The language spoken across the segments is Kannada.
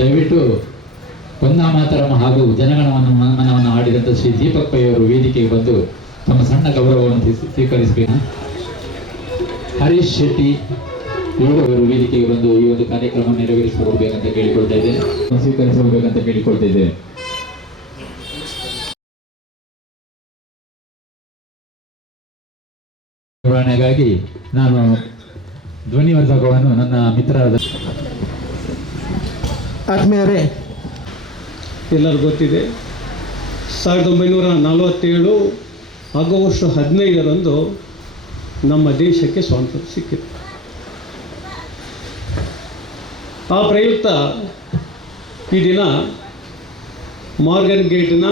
ದಯವಿಟ್ಟು ವಂದನಾ ಮಾತರಂ ಹಾಗೂ ಜನಗಣವನ್ನು ಮನವನ್ನು ಆಡಿದಂಥ ಶ್ರೀ ದೀಪಕ್ ಪೈ ಅವರು ವೇದಿಕೆಗೆ ಬಂದು ತಮ್ಮ ಸಣ್ಣ ಗೌರವವನ್ನು ಸ್ವೀ- ಸ್ವೀಕರಿಸಬೇಕು ಹರೀಶ್ ಶೆಟ್ಟಿ ಇವರು ವೇದಿಕೆಗೆ ಬಂದು ಈ ಒಂದು ಕಾರ್ಯಕ್ರಮ ನೆರವೇರಿಸಿಕೊಡ್ಬೇಕಂತ ಕೇಳಿಕೊಳ್ತಾ ಇದ್ದೇನೆ. ಸ್ವೀಕರಿಸಬೇಕಂತ ಕೇಳಿಕೊಳ್ತಾ ಇದ್ದೇನೆ. ನಿರ್ವಹಣೆಗಾಗಿ ನಾನು ಧ್ವನಿವರ್ಧಕವನ್ನು ನನ್ನ ಮಿತ್ರರಾದ ಆತ್ಮೀಯರೇ, ಎಲ್ಲರಿಗೂ ಗೊತ್ತಿದೆ, ಸಾವಿರದ ಒಂಬೈನೂರ ನಲವತ್ತೇಳು ಆಗಸ್ಟ್ ಹದಿನೈದರಂದು ನಮ್ಮ ದೇಶಕ್ಕೆ ಸ್ವಾತಂತ್ರ್ಯ ಸಿಕ್ಕಿತು ಆ ಪ್ರಯುಕ್ತ ಈ ದಿನ ಮಾರ್ಗನ್ ಗೇಟಿನ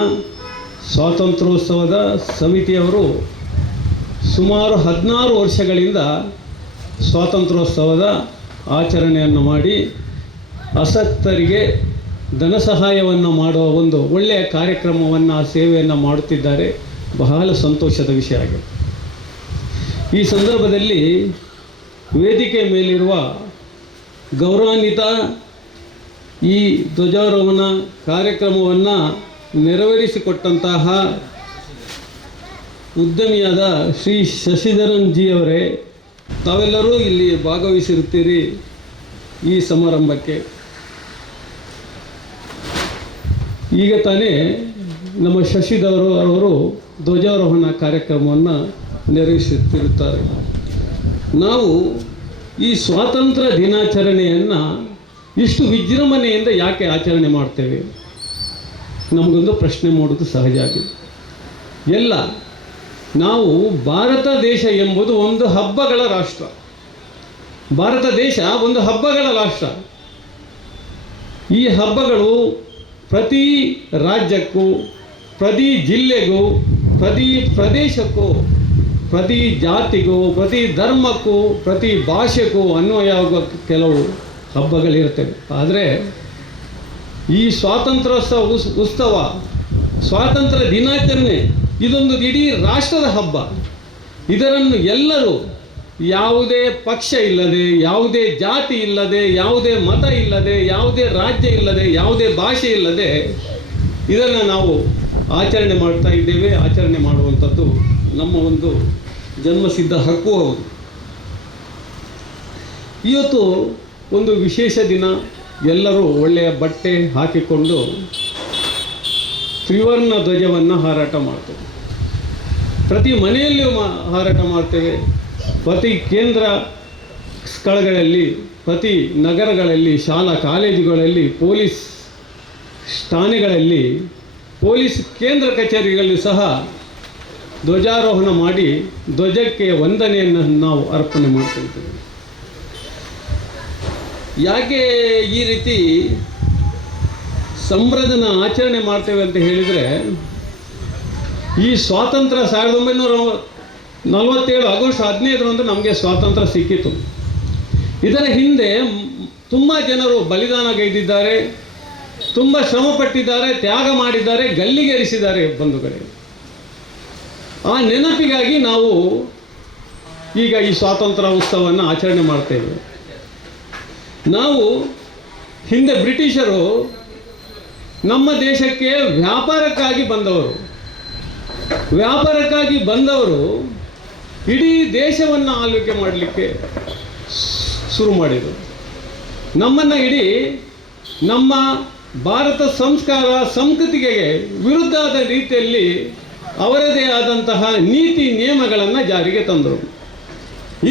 ಸ್ವಾತಂತ್ರ್ಯೋತ್ಸವದ ಸಮಿತಿಯವರು ಸುಮಾರು ಹದಿನಾರು ವರ್ಷಗಳಿಂದ ಸ್ವಾತಂತ್ರ್ಯೋತ್ಸವದ ಆಚರಣೆಯನ್ನು ಮಾಡಿ ಆಸಕ್ತರಿಗೆ ಧನ ಸಹಾಯವನ್ನು ಮಾಡುವ ಒಂದು ಒಳ್ಳೆಯ ಕಾರ್ಯಕ್ರಮವನ್ನು ಆ ಸೇವೆಯನ್ನು ಮಾಡುತ್ತಿದ್ದಾರೆ. ಬಹಳ ಸಂತೋಷದ ವಿಷಯ ಆಗಿದೆ. ಈ ಸಂದರ್ಭದಲ್ಲಿ ವೇದಿಕೆ ಮೇಲಿರುವ ಗೌರವಾನ್ವಿತ ಈ ಧ್ವಜಾರೋಹಣ ಕಾರ್ಯಕ್ರಮವನ್ನು ನೆರವೇರಿಸಿಕೊಟ್ಟಂತಹ ಉದ್ಯಮಿಯಾದ ಶ್ರೀ ಶಶಿಧರನ್ ಜಿ ಅವರೇ, ತಾವೆಲ್ಲರೂ ಇಲ್ಲಿ ಭಾಗವಹಿಸಿರುತ್ತೀರಿ ಈ ಸಮಾರಂಭಕ್ಕೆ. ಈಗ ತಾನೇ ನಮ್ಮ ಶಶಿಧರ್ ಅವರು ಧ್ವಜಾರೋಹಣ ಕಾರ್ಯಕ್ರಮವನ್ನು ನೆರವೇರಿಸುತ್ತಿರುತ್ತಾರೆ. ನಾವು ಈ ಸ್ವಾತಂತ್ರ್ಯ ದಿನಾಚರಣೆಯನ್ನು ಇಷ್ಟು ವಿಜೃಂಭಣೆಯಿಂದ ಯಾಕೆ ಆಚರಣೆ ಮಾಡ್ತೇವೆ? ನಮಗೊಂದು ಪ್ರಶ್ನೆ ಮಾಡೋದು ಸಹಜ ಆಗಿದೆ. ಎಲ್ಲ, ನಾವು ಭಾರತ ದೇಶ ಎಂಬುದು ಒಂದು ಹಬ್ಬಗಳ ರಾಷ್ಟ್ರ. ಭಾರತ ದೇಶ ಒಂದು ಹಬ್ಬಗಳ ರಾಷ್ಟ್ರ. ಈ ಹಬ್ಬಗಳು ಪ್ರತಿ ರಾಜ್ಯಕ್ಕೂ, ಪ್ರತಿ ಜಿಲ್ಲೆಗೂ, ಪ್ರತಿ ಪ್ರದೇಶಕ್ಕೂ, ಪ್ರತಿ ಜಾತಿಗೂ, ಪ್ರತಿ ಧರ್ಮಕ್ಕೂ, ಪ್ರತಿ ಭಾಷೆಗೂ ಅನ್ವಯವಾಗುವ ಕೆಲವು ಹಬ್ಬಗಳಿರ್ತವೆ ಆದರೆ ಈ ಸ್ವಾತಂತ್ರ್ಯೋತ್ಸವ ಉತ್ಸವ, ಸ್ವಾತಂತ್ರ್ಯ ದಿನಾಚರಣೆ, ಇದೊಂದು ಇಡೀ ರಾಷ್ಟ್ರದ ಹಬ್ಬ. ಇದರನ್ನು ಎಲ್ಲರೂ ಯಾವುದೇ ಪಕ್ಷ ಇಲ್ಲದೆ, ಯಾವುದೇ ಜಾತಿ ಇಲ್ಲದೆ, ಯಾವುದೇ ಮತ ಇಲ್ಲದೆ, ಯಾವುದೇ ರಾಜ್ಯ ಇಲ್ಲದೆ, ಯಾವುದೇ ಭಾಷೆ ಇಲ್ಲದೆ ಇದನ್ನು ನಾವು ಆಚರಣೆ ಮಾಡ್ತಾ ಇದ್ದೇವೆ. ಆಚರಣೆ ಮಾಡುವಂಥದ್ದು ನಮ್ಮ ಒಂದು ಜನ್ಮಸಿದ್ಧ ಹಕ್ಕು ಹೌದು. ಇವತ್ತು ಒಂದು ವಿಶೇಷ ದಿನ. ಎಲ್ಲರೂ ಒಳ್ಳೆಯ ಬಟ್ಟೆ ಹಾಕಿಕೊಂಡು ತ್ರಿವರ್ಣ ಧ್ವಜವನ್ನು ಹಾರಾಟ ಮಾಡ್ತೇವೆ. ಪ್ರತಿ ಮನೆಯಲ್ಲಿಯೂ ಮಾ ಹಾರಾಟ ಮಾಡ್ತೇವೆ. ಪ್ರತಿ ಕೇಂದ್ರ ಸ್ಥಳಗಳಲ್ಲಿ, ಪ್ರತಿ ನಗರಗಳಲ್ಲಿ, ಶಾಲಾ ಕಾಲೇಜುಗಳಲ್ಲಿ, ಪೊಲೀಸ್ ಠಾಣೆಗಳಲ್ಲಿ, ಪೊಲೀಸ್ ಕೇಂದ್ರ ಕಚೇರಿಗಳಲ್ಲಿ ಸಹ ಧ್ವಜಾರೋಹಣ ಮಾಡಿ ಧ್ವಜಕ್ಕೆ ವಂದನೆಯನ್ನು ನಾವು ಅರ್ಪಣೆ ಮಾಡ್ತೇವೆ ಯಾಕೆ ಈ ರೀತಿ ಸಂಭ್ರದನ ಆಚರಣೆ ಮಾಡ್ತೇವೆ ಅಂತ ಹೇಳಿದರೆ, ಈ ಸ್ವಾತಂತ್ರ್ಯ ಸಾವಿರದ ಒಂಬೈನೂರ ನಲವತ್ತೇಳು ಆಗಸ್ಟ್ ಹದಿನೈದರಂದು ನಮಗೆ ಸ್ವಾತಂತ್ರ್ಯ ಸಿಕ್ಕಿತು. ಇದರ ಹಿಂದೆ ತುಂಬ ಜನರು ಬಲಿದಾನಗೈದಿದ್ದಾರೆ, ತುಂಬ ಶ್ರಮಪಟ್ಟಿದ್ದಾರೆ, ತ್ಯಾಗ ಮಾಡಿದ್ದಾರೆ, ಗಲ್ಲಿಗೇರಿಸಿದ್ದಾರೆ ಬಂಧುಗಳೇ. ಆ ನೆನಪಿಗಾಗಿ ನಾವು ಈಗ ಈ ಸ್ವಾತಂತ್ರ್ಯ ಉತ್ಸವವನ್ನು ಆಚರಣೆ ಮಾಡ್ತೇವೆ. ನಾವು ಹಿಂದೆ ಬ್ರಿಟಿಷರು ನಮ್ಮ ದೇಶಕ್ಕೆ ವ್ಯಾಪಾರಕ್ಕಾಗಿ ಬಂದವರು. ವ್ಯಾಪಾರಕ್ಕಾಗಿ ಬಂದವರು ಇಡೀ ದೇಶವನ್ನು ಆಳ್ವಿಕೆ ಮಾಡಲಿಕ್ಕೆ ಶುರು ಮಾಡಿದರು. ನಮ್ಮನ್ನು ಇಡೀ ನಮ್ಮ ಭಾರತ ಸಂಸ್ಕಾರ ಸಂಸ್ಕೃತಿಗೆ ಆದ ರೀತಿಯಲ್ಲಿ ಅವರದೇ ಆದಂತಹ ನೀತಿ ನಿಯಮಗಳನ್ನು ಜಾರಿಗೆ ತಂದರು.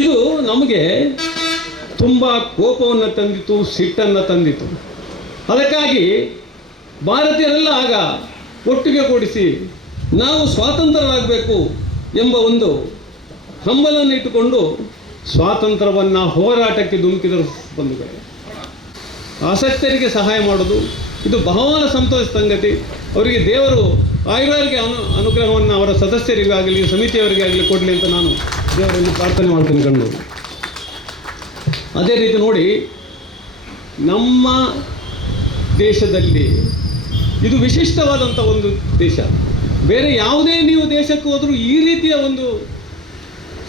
ಇದು ನಮಗೆ ತುಂಬ ಕೋಪವನ್ನು ತಂದಿತು ಸಿಟ್ಟನ್ನು ತಂದಿತು ಅದಕ್ಕಾಗಿ ಭಾರತೀಯರೆಲ್ಲ ಆಗ ಒಟ್ಟಿಗೆ ಕೂಡಿಸಿ ನಾವು ಸ್ವಾತಂತ್ರ್ಯರಾಗಬೇಕು ಎಂಬ ಒಂದು ಹಂಬಲನ್ನು ಇಟ್ಟುಕೊಂಡು ಸ್ವಾತಂತ್ರ್ಯವನ್ನು ಹೋರಾಟಕ್ಕೆ ಧುಮುಕಿದರು ಬಂಧುಗಳೇ. ಆಸಕ್ತರಿಗೆ ಸಹಾಯ ಮಾಡೋದು, ಇದು ಬಹಳ ಸಂತೋಷ ಸಂಗತಿ. ಅವರಿಗೆ ದೇವರು ಆಯುರ್ವೇದಿಗೆ ಅನು, ಅನುಗ್ರಹವನ್ನು ಅವರ ಸದಸ್ಯರಿಗಾಗಲಿ ಸಮಿತಿಯವರಿಗೆ ಆಗಲಿ ಕೊಡಲಿ ಅಂತ ನಾನು ದೇವರಲ್ಲಿ ಪ್ರಾರ್ಥನೆ ಮಾಡ್ತೀನಿ ಕಂಡು ಅದೇ ರೀತಿ ನೋಡಿ, ನಮ್ಮ ದೇಶದಲ್ಲಿ ಇದು ವಿಶಿಷ್ಟವಾದಂಥ ಒಂದು ದೇಶ. ಬೇರೆ ಯಾವುದೇ ನೀವು ದೇಶಕ್ಕೆ ಹೋದರೂ ಈ ರೀತಿಯ ಒಂದು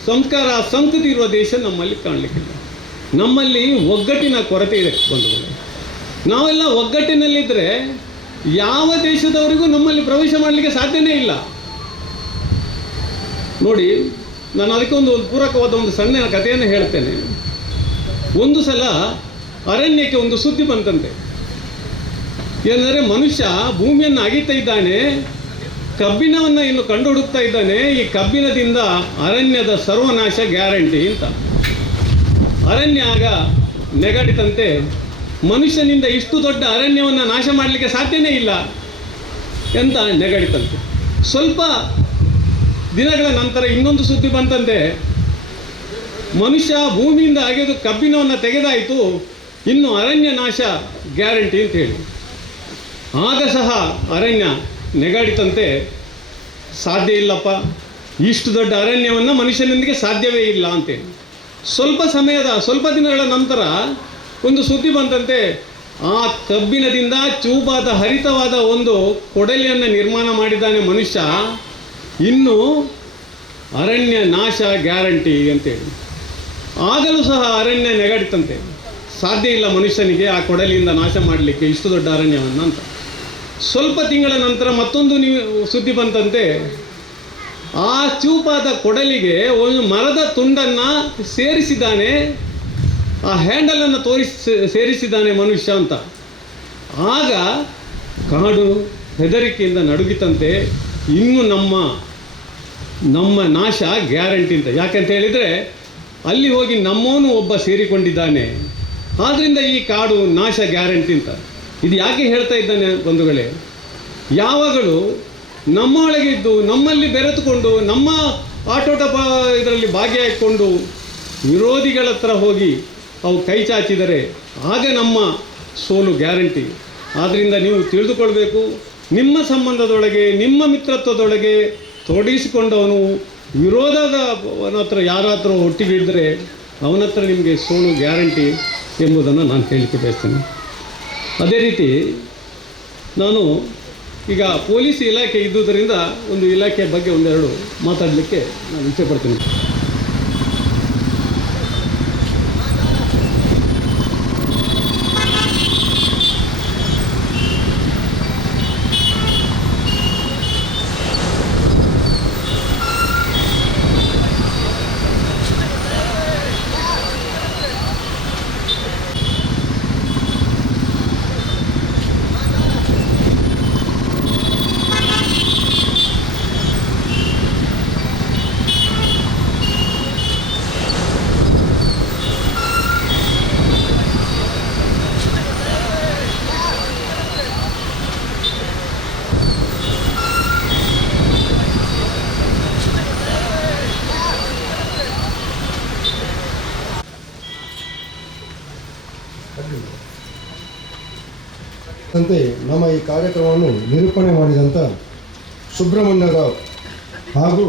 ಸಂಸ್ಕಾರ, ಸಂಸ್ಕೃತಿ ಇರುವ ದೇಶ ನಮ್ಮಲ್ಲಿ ಕಾಣಲಿಕ್ಕಿಲ್ಲ. ನಮ್ಮಲ್ಲಿ ಒಗ್ಗಟ್ಟಿನ ಕೊರತೆ ಇದೆ ಬಂಧುಗಳೇ. ನಾವೆಲ್ಲ ಒಗ್ಗಟ್ಟಿನಲ್ಲಿದ್ದರೆ ಯಾವ ದೇಶದವರಿಗೂ ನಮ್ಮಲ್ಲಿ ಪ್ರವೇಶ ಮಾಡಲಿಕ್ಕೆ ಸಾಧ್ಯನೇ ಇಲ್ಲ. ನೋಡಿ, ನಾನು ಅದಕ್ಕೆ ಒಂದು ಒಂದು ಪೂರಕವಾದ ಒಂದು ಸಣ್ಣ ಕಥೆಯನ್ನು ಹೇಳ್ತೇನೆ. ಒಂದು ಸಲ ಅರಣ್ಯಕ್ಕೆ ಒಂದು ಸುದ್ದಿ ಬಂತಂತೆ. ಏನಂದರೆ ಮನುಷ್ಯ ಭೂಮಿಯನ್ನು ಅಗಿತಾ ಇದ್ದಾನೆ ಕಬ್ಬಿಣವನ್ನು ಇನ್ನು ಕಂಡು ಹುಡುಕ್ತಾ ಇದ್ದಾನೆ, ಈ ಕಬ್ಬಿಣದಿಂದ ಅರಣ್ಯದ ಸರ್ವನಾಶ ಗ್ಯಾರಂಟಿ ಅಂತ. ಅರಣ್ಯ ಆಗ ನೆಗಡಿತಂತೆ ಮನುಷ್ಯನಿಂದ ಇಷ್ಟು ದೊಡ್ಡ ಅರಣ್ಯವನ್ನು ನಾಶ ಮಾಡಲಿಕ್ಕೆ ಸಾಧ್ಯನೇ ಇಲ್ಲ ಎಂತ ನೆಗಡಿತಂತೆ. ಸ್ವಲ್ಪ ದಿನಗಳ ನಂತರ ಇನ್ನೊಂದು ಸುದ್ದಿ ಬಂತಂತೆ. ಮನುಷ್ಯ ಭೂಮಿಯಿಂದ ಅಗೆದು ಕಬ್ಬಿಣವನ್ನು ತೆಗೆದಾಯಿತು, ಇನ್ನು ಅರಣ್ಯ ನಾಶ ಗ್ಯಾರಂಟಿ ಅಂತ ಹೇಳಿ. ಆಗ ಸಹ ಅರಣ್ಯ ನೆಗಾಡಿತಂತೆ ಸಾಧ್ಯ ಇಲ್ಲಪ್ಪ. ಇಷ್ಟು ದೊಡ್ಡ ಅರಣ್ಯವನ್ನು ಮನುಷ್ಯನೊಂದಿಗೆ ಸಾಧ್ಯವೇ ಇಲ್ಲ ಅಂತೇಳಿ ಸ್ವಲ್ಪ ಸಮಯದ, ಸ್ವಲ್ಪ ದಿನಗಳ ನಂತರ ಒಂದು ಸುದ್ದಿ ಬಂತಂತೆ. ಆ ಕಬ್ಬಿನದಿಂದ ಚೂಪಾದ ಹರಿತವಾದ ಒಂದು ಕೊಡಲಿಯನ್ನು ನಿರ್ಮಾಣ ಮಾಡಿದ್ದಾನೆ ಮನುಷ್ಯ. ಇನ್ನು ಅರಣ್ಯ ನಾಶ ಗ್ಯಾರಂಟಿ ಅಂತೇಳಿ ಆಗಲೂ ಸಹ ಅರಣ್ಯ ನೆಗಡಿತಂತೆ. ಸಾಧ್ಯ ಇಲ್ಲ ಮನುಷ್ಯನಿಗೆ ಆ ಕೊಡಲಿಯಿಂದ ನಾಶ ಮಾಡಲಿಕ್ಕೆ ಇಷ್ಟು ದೊಡ್ಡ ಅರಣ್ಯವನ್ನು ಅಂತ. ಸ್ವಲ್ಪ ತಿಂಗಳ ನಂತರ ಮತ್ತೊಂದು ನೀವು ಸುದ್ದಿ ಬಂತಂತೆ. ಆ ಚೂಪಾದ ಕೊಡಲಿಗೆ ಒಂದು ಮರದ ತುಂಡನ್ನು ಸೇರಿಸಿದ್ದಾನೆ. ಆ ಹ್ಯಾಂಡಲನ್ನು ತೋರಿಸಿ ಸೇರಿಸಿದ್ದಾನೆ ಮನುಷ್ಯ ಅಂತ. ಆಗ ಕಾಡು ಹೆದರಿಕೆಯಿಂದ ನಡುಗಿತಂತೆ, ಇನ್ನು ನಮ್ಮ ನಮ್ಮ ನಾಶ ಗ್ಯಾರಂಟಿ ಅಂತ. ಯಾಕಂತ ಹೇಳಿದರೆ, ಅಲ್ಲಿ ಹೋಗಿ ನಮ್ಮವನು ಒಬ್ಬ ಸೇರಿಕೊಂಡಿದ್ದಾನೆ. ಆದ್ದರಿಂದ ಈ ಕಾಡು ನಾಶ ಗ್ಯಾರಂಟಿ ಅಂತ. ಇದು ಯಾಕೆ ಹೇಳ್ತಾ ಇದ್ದಾನೆ ಬಂಧುಗಳೇ? ಯಾವಾಗಲೂ ನಮ್ಮೊಳಗೆ ಇದ್ದು ನಮ್ಮಲ್ಲಿ ಬೆರೆತುಕೊಂಡು, ನಮ್ಮ ಆಟೋಟ ಇದರಲ್ಲಿ ಭಾಗಿಯಾಗಿಕೊಂಡು ವಿರೋಧಿಗಳ ಹತ್ರ ಹೋಗಿ ಅವು ಕೈ ಚಾಚಿದರೆ ಆಗ ನಮ್ಮ ಸೋಲು ಗ್ಯಾರಂಟಿ. ಆದ್ದರಿಂದ ನೀವು ತಿಳಿದುಕೊಳ್ಬೇಕು, ನಿಮ್ಮ ಸಂಬಂಧದೊಳಗೆ, ನಿಮ್ಮ ಮಿತ್ರತ್ವದೊಳಗೆ ತೊಡಗಿಸಿಕೊಂಡವನು ವಿರೋಧದ ಅವನ ಹತ್ರ ಯಾರಾದರೂ ಒಟ್ಟಿಗೆ ಇದ್ದರೆ ಅವನ ಹತ್ರ ನಿಮಗೆ ಸೋಲು ಗ್ಯಾರಂಟಿ ಎಂಬುದನ್ನು ನಾನು ಹೇಳಿಕೆ ಬಯಸ್ತೇನೆ. ಅದೇ ರೀತಿ ನಾನು ಈಗ ಪೊಲೀಸ್ ಇಲಾಖೆ ಇದ್ದುದರಿಂದ ಒಂದು ಇಲಾಖೆಯ ಬಗ್ಗೆ ಒಂದೆರಡು ಮಾತಾಡಲಿಕ್ಕೆ ನಾನು ಇಚ್ಛೆಪಡ್ತೀನಿ ಅಂತೆ ನಮ್ಮ ಈ ಕಾರ್ಯಕ್ರಮವನ್ನು ನಿರೂಪಣೆ ಮಾಡಿದಂಥ ಸುಬ್ರಹ್ಮಣ್ಯರಾವ್ ಹಾಗೂ